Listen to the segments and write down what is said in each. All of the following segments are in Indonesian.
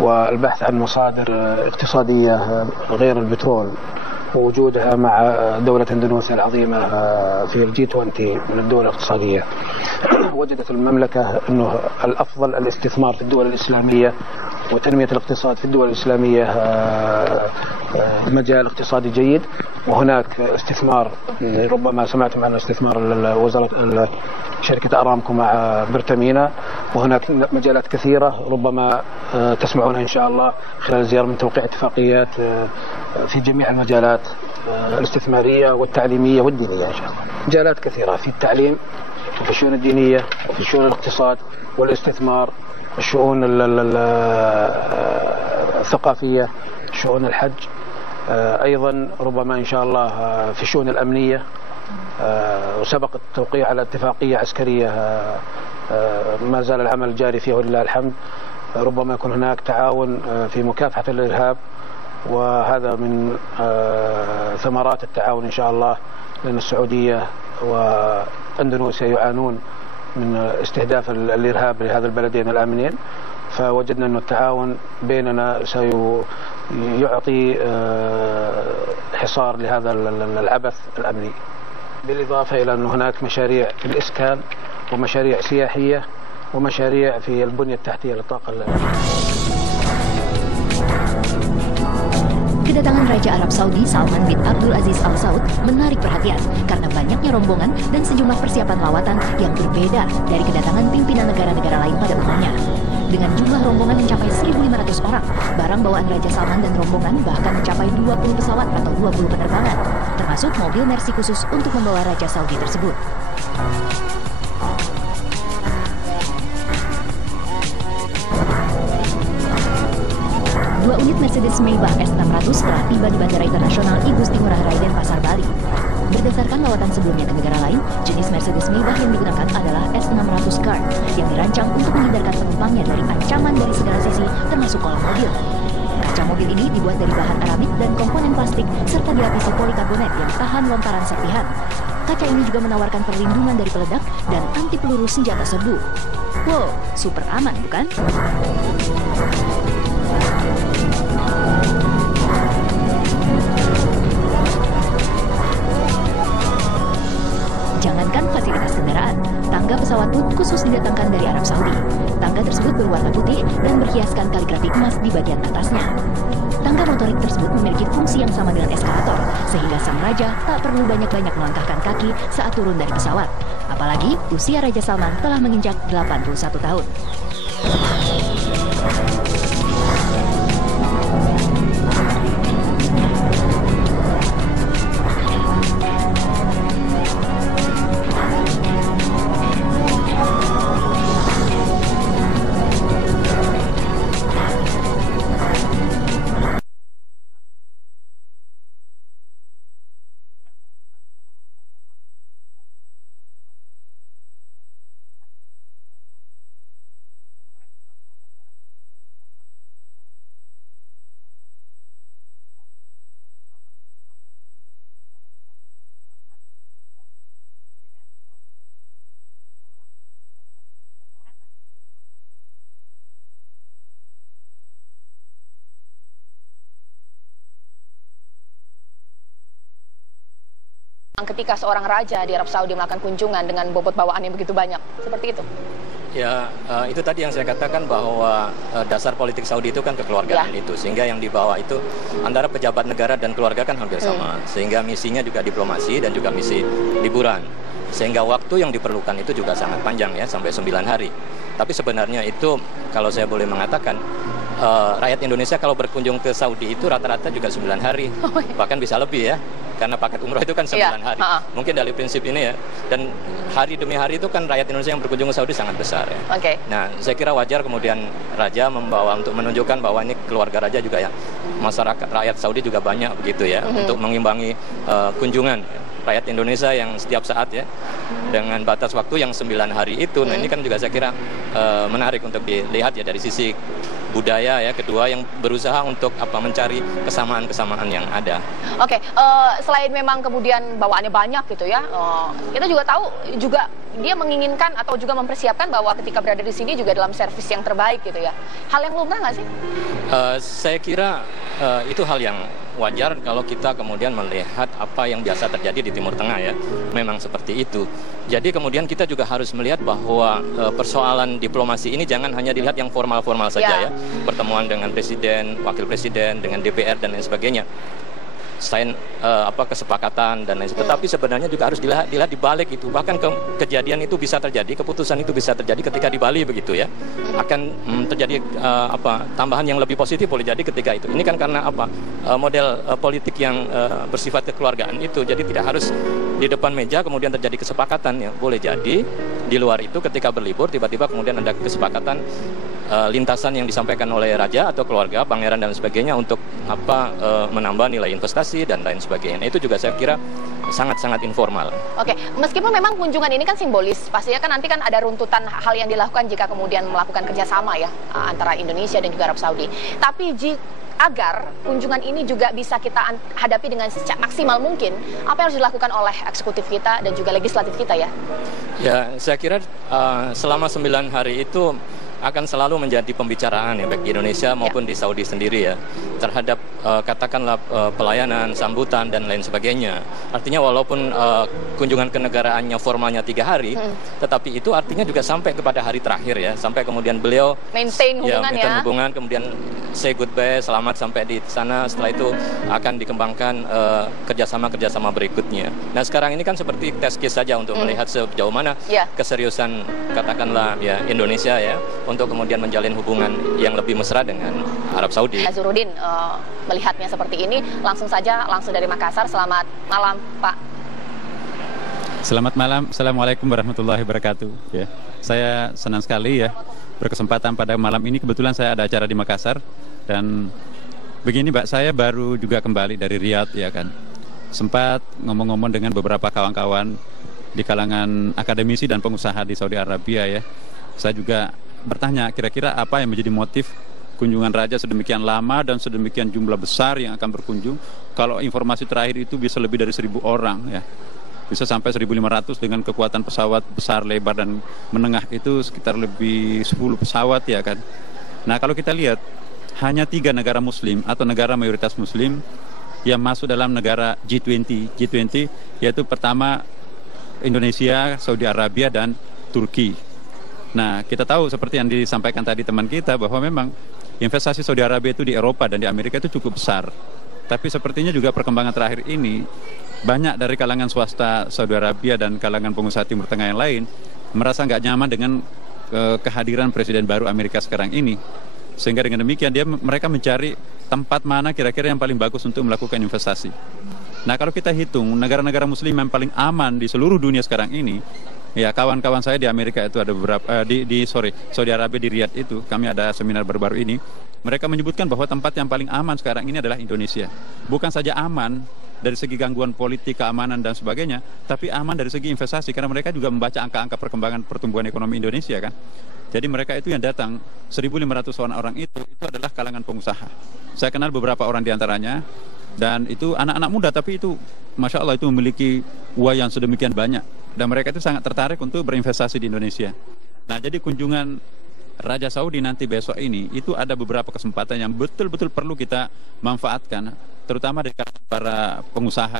والبحث عن مصادر اقتصادية غير البترول ووجودها مع دولة اندونيسيا العظيمة في الجي 20 من الدول الاقتصادية. وجدت المملكة أنه الأفضل الاستثمار في الدول الإسلامية وتنمية الاقتصاد في الدول الإسلامية مجال اقتصادي جيد، وهناك استثمار ربما سمعتم عن استثمار وزارة شركة أرامكو مع برتامينا، وهناك مجالات كثيرة ربما تسمعونها إن شاء الله خلال الزيارة من توقيع اتفاقيات في جميع المجالات الاستثمارية والتعليمية والدينية إن شاء الله. مجالات كثيرة في التعليم وفي الشؤون الدينية وفي شؤون الاقتصاد والاستثمار، الشؤون الثقافية، شؤون الحج، أيضا ربما إن شاء الله في الشؤون الأمنية، وسبق التوقيع على اتفاقية عسكرية ما زال العمل جاري فيها ولله الحمد. ربما يكون هناك تعاون في مكافحة الإرهاب، وهذا من ثمرات التعاون إن شاء الله، لأن السعودية وأندونيسيا يعانون من استهداف الإرهاب لهذا البلدين الآمنين، فوجدنا أن التعاون بيننا سيعطي حصار لهذا العبث الأمني، بالإضافة إلى أن هناك مشاريع في الإسكان ومشاريع سياحية ومشاريع في البنية التحتية للطاقة. Kedatangan Raja Arab Saudi Salman bin Abdul Aziz Al Saud menarik perhatian karena banyaknya rombongan dan sejumlah persiapan lawatan yang berbeda dari kedatangan pimpinan negara-negara lain pada umumnya. Dengan jumlah rombongan mencapai 1.500 orang, barang bawaan Raja Salman dan rombongan bahkan mencapai 20 pesawat atau 20 penerbangan, termasuk mobil Mercy khusus untuk membawa Raja Saudi tersebut. Dua unit Mercedes Maybach S600 telah tiba di Bandara Internasional I Gusti Ngurah Rai Denpasar, Bali. Berdasarkan lawatan sebelumnya ke negara lain, jenis Mercedes Maybach yang digunakan adalah S600 Guard yang dirancang untuk menghindarkan penumpangnya dari ancaman dari segala sisi, termasuk kolong mobil. Kaca mobil ini dibuat dari bahan aramid dan komponen plastik serta dilapisi polikarbonat yang tahan lontaran serpihan. Kaca ini juga menawarkan perlindungan dari peledak dan anti peluru senjata serbu. Wow, super aman bukan? Jangankan fasilitas kendaraan, tangga pesawat pun khusus didatangkan dari Arab Saudi. Tangga tersebut berwarna putih dan berhiaskan kaligrafi emas di bagian atasnya. Tangga motorik tersebut memiliki fungsi yang sama dengan eskalator, sehingga sang raja tak perlu banyak-banyak melangkahkan kaki saat turun dari pesawat. Apalagi usia Raja Salman telah menginjak 81 tahun. Ketika seorang raja di Arab Saudi melakukan kunjungan dengan bobot bawaan yang begitu banyak, seperti itu? Ya, itu tadi yang saya katakan bahwa dasar politik Saudi itu kan kekeluargaan itu, sehingga yang dibawa itu antara pejabat negara dan keluarga kan hampir sama, sehingga misinya juga diplomasi dan juga misi liburan, sehingga waktu yang diperlukan itu juga sangat panjang ya, sampai 9 hari. Tapi sebenarnya itu kalau saya boleh mengatakan, rakyat Indonesia kalau berkunjung ke Saudi itu rata-rata juga 9 hari, bahkan bisa lebih ya. Karena paket umroh itu kan 9 hari. Mungkin dari prinsip ini ya. Dan hari demi hari itu kan rakyat Indonesia yang berkunjung ke Saudi sangat besar ya. Nah, saya kira wajar kemudian Raja membawa untuk menunjukkan bahwa ini keluarga Raja juga ya. Masyarakat rakyat Saudi juga banyak begitu ya. Untuk mengimbangi kunjungan rakyat Indonesia yang setiap saat ya. Dengan batas waktu yang 9 hari itu. Nah, ini kan juga saya kira menarik untuk dilihat ya dari sisi budaya ya, kedua yang berusaha untuk mencari kesamaan-kesamaan yang ada. Oke, selain memang kemudian bawaannya banyak gitu ya, kita juga tahu juga dia menginginkan atau juga mempersiapkan bahwa ketika berada di sini juga dalam servis yang terbaik gitu ya. Hal yang lumrah nggak sih? Saya kira itu hal yang wajar kalau kita kemudian melihat apa yang biasa terjadi di Timur Tengah ya. Memang seperti itu. Jadi kemudian kita juga harus melihat bahwa persoalan diplomasi ini jangan hanya dilihat yang formal-formal saja ya. Pertemuan dengan presiden, wakil presiden, dengan DPR dan lain sebagainya. Selain kesepakatan dan lain sebagainya, tetapi sebenarnya juga harus dilihat di balik itu. Bahkan kejadian itu bisa terjadi, keputusan itu bisa terjadi ketika di Bali begitu ya. Akan terjadi tambahan yang lebih positif boleh jadi ketika itu. Ini kan karena model politik yang bersifat kekeluargaan itu. Jadi tidak harus di depan meja kemudian terjadi kesepakatan ya. Boleh jadi di luar itu ketika berlibur tiba-tiba kemudian ada kesepakatan lintasan yang disampaikan oleh raja atau keluarga, pangeran dan sebagainya untuk menambah nilai investasi dan lain sebagainya. Itu juga saya kira sangat-sangat informal. Oke, meskipun memang kunjungan ini kan simbolis, pastinya kan nanti kan ada runtutan hal yang dilakukan jika kemudian melakukan kerjasama ya antara Indonesia dan juga Arab Saudi. Tapi agar kunjungan ini juga bisa kita hadapi dengan maksimal mungkin, apa yang harus dilakukan oleh eksekutif kita dan juga legislatif kita ya? Ya, saya kira selama 9 hari itu akan selalu menjadi pembicaraan ya baik di Indonesia maupun di Saudi sendiri ya terhadap katakanlah pelayanan, sambutan dan lain sebagainya. Artinya walaupun kunjungan kenegaraannya formalnya 3 hari, tetapi itu artinya juga sampai kepada hari terakhir ya, sampai kemudian beliau maintain hubungan, kemudian say goodbye, selamat sampai di sana. Setelah itu akan dikembangkan kerjasama berikutnya. Nah sekarang ini kan seperti test case saja untuk melihat sejauh mana keseriusan katakanlah ya Indonesia ya untuk kemudian menjalin hubungan yang lebih mesra dengan Arab Saudi. Nazarudin melihatnya seperti ini, langsung dari Makassar. Selamat malam, Pak. Selamat malam, Assalamualaikum warahmatullahi wabarakatuh. Ya, saya senang sekali ya berkesempatan pada malam ini. Kebetulan saya ada acara di Makassar dan begini, Mbak, saya baru juga kembali dari Riyadh ya kan. Sempat ngomong-ngomong dengan beberapa kawan-kawan di kalangan akademisi dan pengusaha di Saudi Arabia ya. Saya juga bertanya kira-kira apa yang menjadi motif kunjungan raja sedemikian lama dan sedemikian jumlah besar yang akan berkunjung. Kalau informasi terakhir itu bisa lebih dari 1.000 orang ya, bisa sampai 1.500 dengan kekuatan pesawat besar, lebar dan menengah itu sekitar lebih 10 pesawat ya kan. Nah kalau kita lihat hanya 3 negara muslim atau negara mayoritas muslim yang masuk dalam negara G20 yaitu pertama Indonesia, Saudi Arabia dan Turki. Nah, kita tahu seperti yang disampaikan tadi teman kita bahwa memang investasi Saudi Arabia itu di Eropa dan di Amerika itu cukup besar. Tapi sepertinya juga perkembangan terakhir ini banyak dari kalangan swasta Saudi Arabia dan kalangan pengusaha Timur Tengah yang lain merasa nggak nyaman dengan kehadiran Presiden baru Amerika sekarang ini. Sehingga dengan demikian mereka mencari tempat mana kira-kira yang paling bagus untuk melakukan investasi. Nah, kalau kita hitung negara-negara muslim yang paling aman di seluruh dunia sekarang ini, ya kawan-kawan saya di Amerika itu ada beberapa Saudi Arabia di Riyadh itu kami ada seminar baru-baru ini. Mereka menyebutkan bahwa tempat yang paling aman sekarang ini adalah Indonesia. Bukan saja aman dari segi gangguan politik, keamanan dan sebagainya, tapi aman dari segi investasi karena mereka juga membaca angka-angka perkembangan pertumbuhan ekonomi Indonesia kan. Jadi mereka itu yang datang 1.500 orang itu adalah kalangan pengusaha. Saya kenal beberapa orang di antaranya dan itu anak-anak muda tapi itu Masya Allah itu memiliki uang yang sedemikian banyak. Dan mereka itu sangat tertarik untuk berinvestasi di Indonesia. Nah, jadi kunjungan Raja Saudi nanti besok ini, itu ada beberapa kesempatan yang betul-betul perlu kita manfaatkan, terutama dari para pengusaha.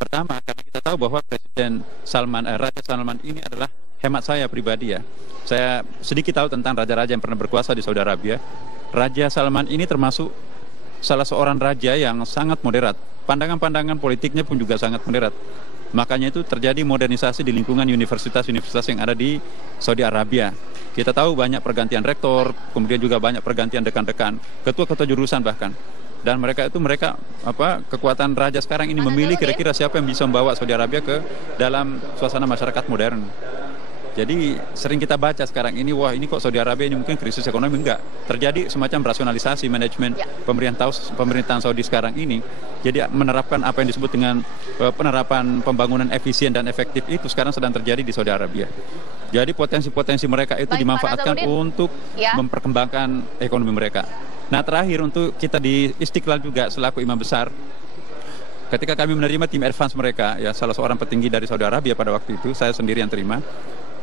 Pertama, karena kita tahu bahwa Raja Salman ini adalah hemat saya pribadi ya. Saya sedikit tahu tentang raja-raja yang pernah berkuasa di Saudi Arabia. Raja Salman ini termasuk salah seorang raja yang sangat moderat. Pandangan-pandangan politiknya pun juga sangat moderat. Makanya itu terjadi modernisasi di lingkungan universitas-universitas yang ada di Saudi Arabia. Kita tahu banyak pergantian rektor, kemudian juga banyak pergantian dekan-dekan, ketua-ketua jurusan bahkan. Dan mereka kekuatan raja sekarang ini memilih kira-kira siapa yang bisa membawa Saudi Arabia ke dalam suasana masyarakat modern. Jadi sering kita baca sekarang ini, wah ini kok Saudi Arabia ini mungkin krisis ekonomi. Enggak, terjadi semacam rasionalisasi manajemen pemerintahan Saudi sekarang ini. Jadi menerapkan apa yang disebut dengan penerapan pembangunan efisien dan efektif itu sekarang sedang terjadi di Saudi Arabia. Jadi potensi-potensi mereka itu dimanfaatkan untuk memperkembangkan ekonomi mereka. Nah terakhir untuk kita di Istiqlal juga selaku imam besar, ketika kami menerima tim advance mereka, ya salah seorang petinggi dari Saudi Arabia pada waktu itu, saya sendiri yang terima.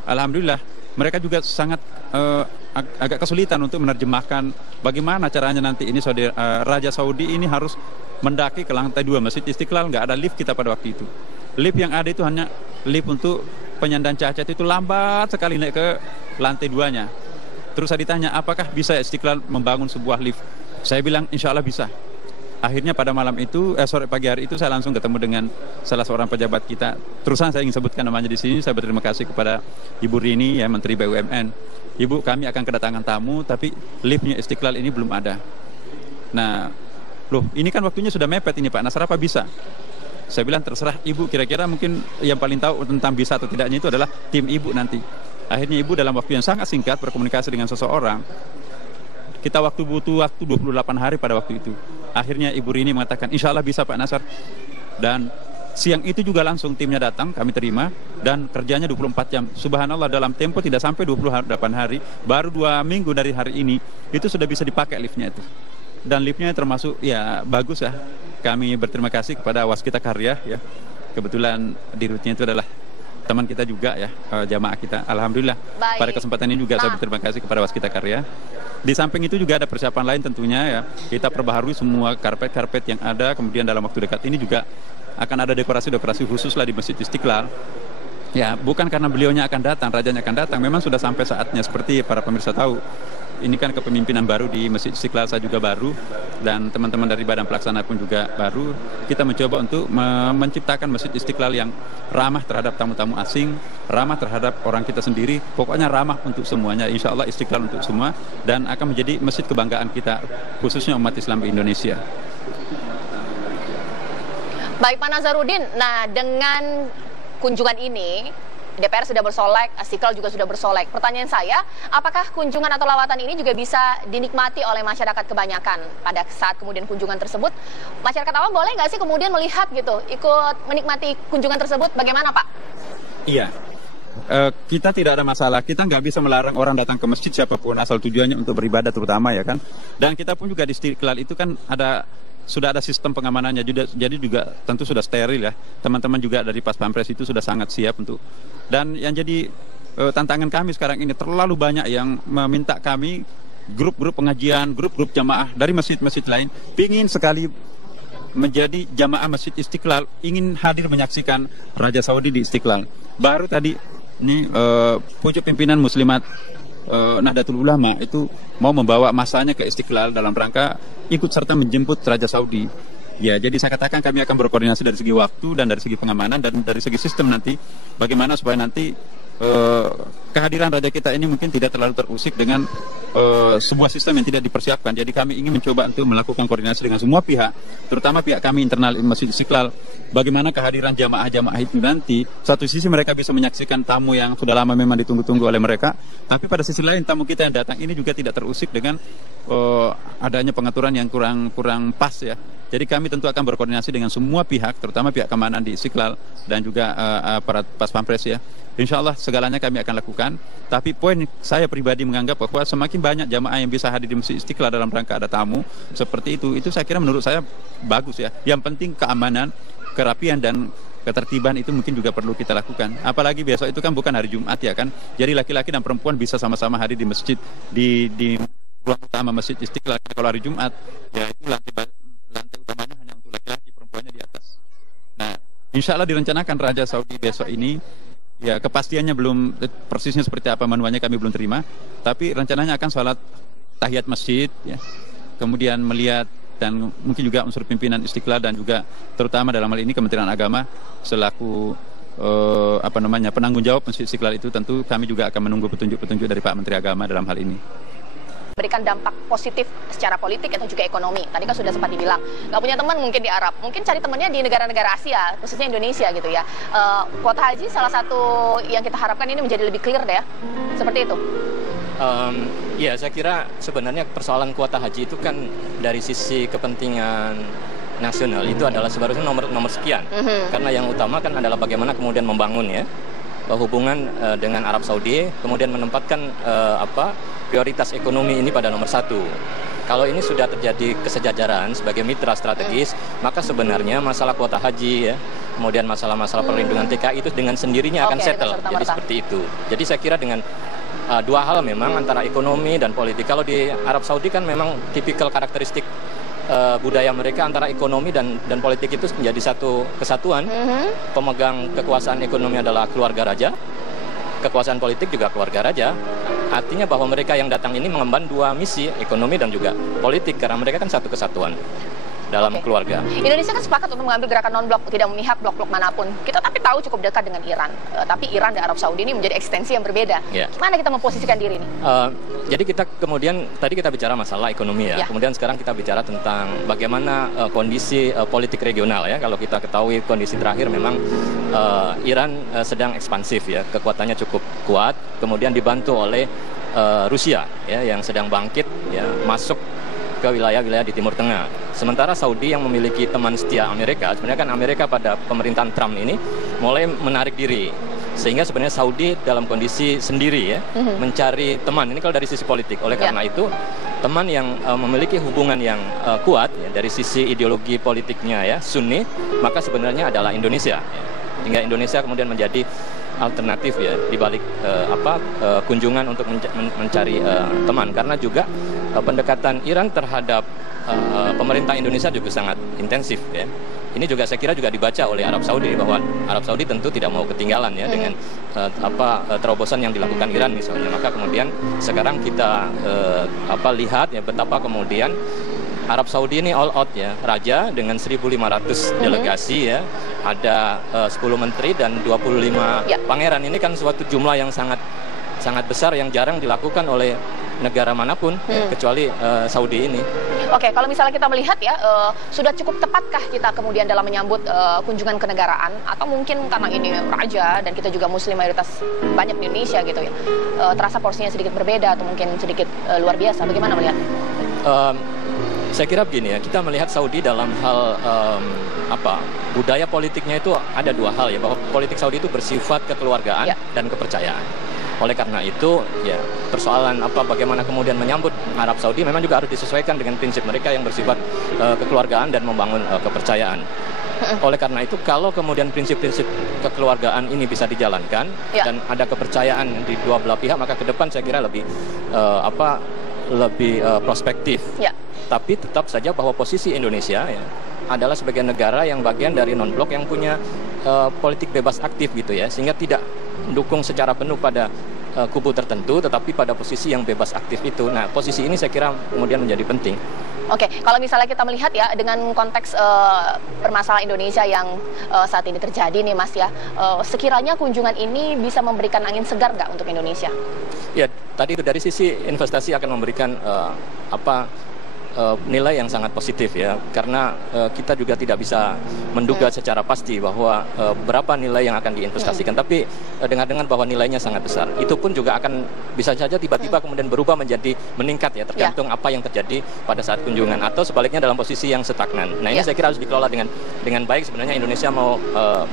Alhamdulillah, mereka juga sangat agak kesulitan untuk menerjemahkan bagaimana caranya nanti ini Raja Saudi ini harus mendaki ke lantai 2 Masjid Istiqlal. Nggak ada lift kita pada waktu itu. Lift yang ada itu hanya lift untuk penyandang cacat, itu lambat sekali naik ke lantai 2-nya. Terus saya ditanya, apakah bisa Istiqlal membangun sebuah lift? Saya bilang, insya Allah bisa. Akhirnya pada malam itu, sore pagi hari itu saya langsung ketemu dengan salah seorang pejabat kita. Terusan saya ingin sebutkan namanya di sini. Saya berterima kasih kepada Ibu Rini, ya Menteri BUMN. Ibu, kami akan kedatangan tamu, tapi liftnya Istiqlal ini belum ada. Nah, loh ini kan waktunya sudah mepet ini Pak Nasar, apa bisa? Saya bilang terserah Ibu, kira-kira mungkin yang paling tahu tentang bisa atau tidaknya itu adalah tim Ibu nanti. Akhirnya Ibu dalam waktu yang sangat singkat berkomunikasi dengan seseorang. Kita butuh waktu 28 hari pada waktu itu. Akhirnya Ibu Rini mengatakan, insya Allah bisa Pak Nasar. Dan siang itu juga langsung timnya datang, kami terima. Dan kerjanya 24 jam. Subhanallah, dalam tempo tidak sampai 28 hari. Baru 2 minggu dari hari ini, itu sudah bisa dipakai liftnya itu. Dan liftnya termasuk, ya bagus ya. Kami berterima kasih kepada Waskita Karya. Ya. Kebetulan dirutnya itu adalah teman kita juga ya, jamaah kita. Alhamdulillah. Baik. Pada kesempatan ini juga saya berterima kasih kepada Waskita Karya. Di samping itu juga ada persiapan lain tentunya ya. Kita perbaharui semua karpet-karpet yang ada. Kemudian dalam waktu dekat ini juga akan ada dekorasi-dekorasi khusus lah di Masjid Istiqlal. Ya, bukan karena beliaunya akan datang, rajanya akan datang. Memang sudah sampai saatnya, seperti para pemirsa tahu. Ini kan kepemimpinan baru di Masjid Istiqlal, saya juga baru, dan teman-teman dari Badan Pelaksana pun juga baru. Kita mencoba untuk menciptakan Masjid Istiqlal yang ramah terhadap tamu-tamu asing, ramah terhadap orang kita sendiri, pokoknya ramah untuk semuanya. Insya Allah Istiqlal untuk semua, dan akan menjadi masjid kebanggaan kita, khususnya umat Islam di Indonesia. Baik Pak Nazarudin, nah dengan kunjungan ini, DPR sudah bersolek, Istiqlal juga sudah bersolek. Pertanyaan saya, apakah kunjungan atau lawatan ini juga bisa dinikmati oleh masyarakat kebanyakan pada saat kemudian kunjungan tersebut? Masyarakat awam boleh nggak sih kemudian melihat gitu, ikut menikmati kunjungan tersebut? Bagaimana Pak? Iya, kita tidak ada masalah. Kita nggak bisa melarang orang datang ke masjid siapapun asal tujuannya untuk beribadah terutama ya kan. Dan kita pun juga di Istiqlal itu kan sudah ada sistem pengamanannya, jadi juga tentu sudah steril ya. Teman-teman juga dari Pas Pampres itu sudah sangat siap untuk. Dan yang jadi tantangan kami sekarang ini, terlalu banyak yang meminta kami, grup-grup pengajian, grup-grup jamaah dari masjid-masjid lain, ingin sekali menjadi jamaah Masjid Istiqlal, ingin hadir menyaksikan Raja Saudi di Istiqlal. Baru tadi ini pucuk pimpinan Muslimat Nahdlatul Ulama itu mau membawa masanya ke Istiqlal dalam rangka ikut serta menjemput Raja Saudi. Ya, jadi saya katakan kami akan berkoordinasi dari segi waktu dan dari segi pengamanan dan dari segi sistem nanti bagaimana supaya nanti kehadiran Raja kita ini mungkin tidak terlalu terusik dengan sebuah sistem yang tidak dipersiapkan. Jadi kami ingin mencoba untuk melakukan koordinasi dengan semua pihak, terutama pihak kami internal Masjid Istiqlal. Bagaimana kehadiran jamaah-jamaah itu nanti, satu sisi mereka bisa menyaksikan tamu yang sudah lama memang ditunggu-tunggu oleh mereka, tapi pada sisi lain tamu kita yang datang ini juga tidak terusik dengan adanya pengaturan yang kurang pas ya. Jadi kami tentu akan berkoordinasi dengan semua pihak, terutama pihak keamanan di Istiqlal dan juga para Pas Pampres ya. Insya Allah segalanya kami akan lakukan. Tapi poin saya pribadi menganggap bahwa semakin banyak jamaah yang bisa hadir di Masjid Istiqlal dalam rangka ada tamu seperti itu saya kira menurut saya bagus ya. Yang penting keamanan, kerapian dan ketertiban itu mungkin juga perlu kita lakukan. Apalagi besok itu kan bukan hari Jumat ya kan. Jadi laki-laki dan perempuan bisa sama-sama hadir di masjid di ruang utama Masjid Istiqlal. Kalau hari Jumat ya itu lantai utamanya hanya untuk laki-laki, perempuannya di atas. Nah, insya Allah direncanakan Raja Saudi besok ini, ya kepastiannya belum persisnya seperti apa manualnya kami belum terima, tapi rencananya akan sholat tahiyat masjid, ya. Kemudian melihat dan mungkin juga unsur pimpinan Istiqlal dan juga terutama dalam hal ini Kementerian Agama selaku penanggung jawab Masjid Istiqlal itu tentu kami juga akan menunggu petunjuk-petunjuk dari Pak Menteri Agama dalam hal ini. memberikan dampak positif secara politik atau juga ekonomi. Tadi kan sudah sempat dibilang, nggak punya teman mungkin di Arab, mungkin cari temannya di negara-negara Asia, khususnya Indonesia gitu ya. Kuota haji salah satu yang kita harapkan ini menjadi lebih clear deh ya, seperti itu. Ya, saya kira sebenarnya persoalan kuota haji itu kan dari sisi kepentingan nasional itu adalah sebenarnya nomor sekian. Karena yang utama kan adalah bagaimana kemudian membangun ya hubungan dengan Arab Saudi, kemudian menempatkan prioritas ekonomi ini pada nomor satu. Kalau ini sudah terjadi kesejajaran sebagai mitra strategis, maka sebenarnya masalah kuota haji ya, kemudian masalah-masalah perlindungan TKI itu dengan sendirinya akan settle. Jadi seperti itu. Jadi saya kira dengan dua hal memang antara ekonomi dan politik. Kalau di Arab Saudi kan memang tipikal karakteristik budaya mereka antara ekonomi dan politik itu menjadi satu kesatuan. Pemegang kekuasaan ekonomi adalah keluarga raja, kekuasaan politik juga keluarga raja. Artinya bahwa mereka yang datang ini mengemban dua misi, ekonomi dan juga politik, karena mereka kan satu kesatuan dalam keluarga. Indonesia kan sepakat untuk mengambil gerakan non-blok, tidak memihak blok-blok manapun. Kita tapi tahu cukup dekat dengan Iran. Tapi Iran dan Arab Saudi ini menjadi ekstensi yang berbeda. Gimana kita memposisikan diri ini? Jadi kita kemudian, tadi kita bicara masalah ekonomi ya. Kemudian sekarang kita bicara tentang bagaimana kondisi politik regional ya. Kalau kita ketahui kondisi terakhir memang Iran sedang ekspansif ya. Kekuatannya cukup kuat. Kemudian dibantu oleh Rusia ya, yang sedang bangkit ya, masuk ke wilayah-wilayah di Timur Tengah. Sementara Saudi yang memiliki teman setia Amerika, sebenarnya kan Amerika pada pemerintahan Trump ini mulai menarik diri. Sehingga sebenarnya Saudi dalam kondisi sendiri ya, mencari teman. Ini kalau dari sisi politik. Oleh karena itu, teman yang memiliki hubungan yang kuat ya, dari sisi ideologi politiknya ya, Sunni, maka sebenarnya adalah Indonesia. Ya. Hingga Indonesia kemudian menjadi alternatif ya di balik kunjungan untuk mencari teman, karena juga pendekatan Iran terhadap pemerintah Indonesia juga sangat intensif ya. Ini juga saya kira juga dibaca oleh Arab Saudi, bahwa Arab Saudi tentu tidak mau ketinggalan ya dengan terobosan yang dilakukan Iran misalnya. Maka kemudian sekarang kita lihat ya betapa kemudian Arab Saudi ini all out ya, raja dengan 1.500 delegasi ya, ada 10 menteri dan 25 pangeran. Ini kan suatu jumlah yang sangat besar yang jarang dilakukan oleh negara manapun kecuali Saudi ini. Oke, kalau misalnya kita melihat ya, sudah cukup tepatkah kita kemudian dalam menyambut kunjungan kenegaraan, atau mungkin karena ini raja dan kita juga muslim mayoritas banyak di Indonesia gitu ya, terasa porsinya sedikit berbeda atau mungkin sedikit luar biasa? Bagaimana melihat? Saya kira begini ya, kita melihat Saudi dalam hal budaya politiknya itu ada dua hal ya, bahwa politik Saudi itu bersifat kekeluargaan dan kepercayaan. Oleh karena itu ya, persoalan bagaimana kemudian menyambut Arab Saudi memang juga harus disesuaikan dengan prinsip mereka yang bersifat kekeluargaan dan membangun kepercayaan. Oleh karena itu, kalau kemudian prinsip-prinsip kekeluargaan ini bisa dijalankan dan ada kepercayaan di dua belah pihak, maka ke depan saya kira lebih prospektif. Tapi tetap saja bahwa posisi Indonesia ya adalah sebagai negara yang bagian dari non-blok yang punya politik bebas aktif gitu ya, sehingga tidak mendukung secara penuh pada kubu tertentu, tetapi pada posisi yang bebas aktif itu. Nah, posisi ini saya kira kemudian menjadi penting. Oke, kalau misalnya kita melihat ya dengan konteks permasalahan Indonesia yang saat ini terjadi nih Mas ya, sekiranya kunjungan ini bisa memberikan angin segar nggak untuk Indonesia? Ya, tadi itu dari sisi investasi akan memberikan nilai yang sangat positif ya, karena kita juga tidak bisa menduga secara pasti bahwa berapa nilai yang akan diinvestasikan, tapi dengar-dengar bahwa nilainya sangat besar. Itu pun juga akan bisa saja tiba-tiba kemudian berubah menjadi meningkat ya, tergantung apa yang terjadi pada saat kunjungan, atau sebaliknya dalam posisi yang stagnan. Nah, ini saya kira harus dikelola dengan baik. Sebenarnya Indonesia mau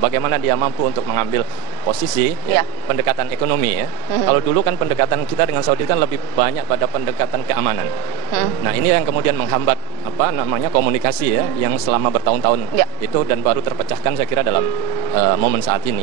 bagaimana dia mampu untuk mengambil posisi pendekatan ekonomi ya. Kalau dulu kan pendekatan kita dengan Saudi kan lebih banyak pada pendekatan keamanan. Nah, ini yang kemudian menghambat komunikasi ya, yang selama bertahun-tahun itu, dan baru terpecahkan saya kira dalam momen saat ini.